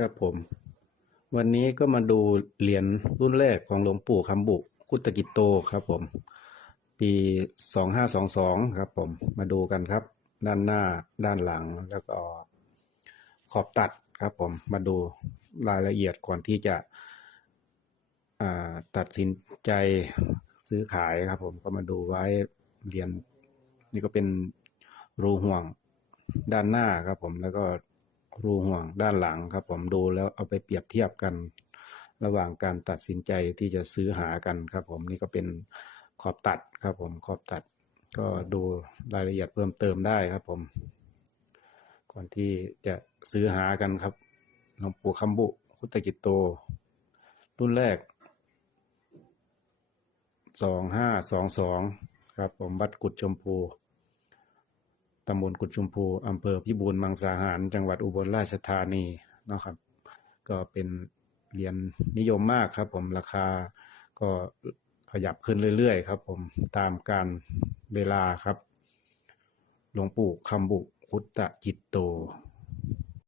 ครับผม วันนี้ก็มาดูเหรียญรุ่นแรกของหลวงปู่คำบุคุตกิโตครับผม ปีสองห้าสองสองครับผมมาดูกันครับ ด้านหน้าด้านหลังแล้วก็ขอบตัดครับผมมาดูรายละเอียดก่อนที่จะตัดสินใจซื้อขายครับผมก็มาดูไว้เหรียญนี่ก็เป็นรูห่วงด้านหน้าครับผมแล้วก็ รูห่วงด้านหลังครับผมดูแล้วเอาไปเปรียบเทียบกัน ระหว่างการตัดสินใจที่จะซื้อหากันครับผมนี่ก็เป็นขอบตัดครับผมขอบตัด ก็ดูรายละเอียดเพิ่มเติมได้ครับผม ก่อนที่จะซื้อหากันครับหลวงปู่คำบุคุตกิโต รุ่นแรกสองห้าสองสองครับผมวัดกุดชมพู ตำบลกุดชมพูอำเภอพิบูลมังสาหาร จังหวัดอุบลราชธานีนะครับ ก็เป็นเหรียญนิยมมากครับ ผมราคาก็ขยับขึ้นเรื่อยๆ ครับ ผมตามการเวลาครับ หลวงปู่คำบุคุตตะจิตโต